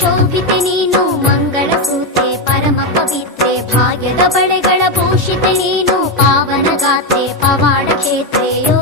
ಶೋಭಿತೆ ನೀನು ಮಂಗಳ ಸೂತೆ ಪರಮ ಪವಿತ್ರೆ ಭಾಗ್ಯದ ಬಡೆಗಳ ಭೂಷಿತೆ ನೀನು ಪಾವನ ಗಾತ್ರೆ ಪವಾಡ ಕ್ಷೇತ್ರೆಯೋ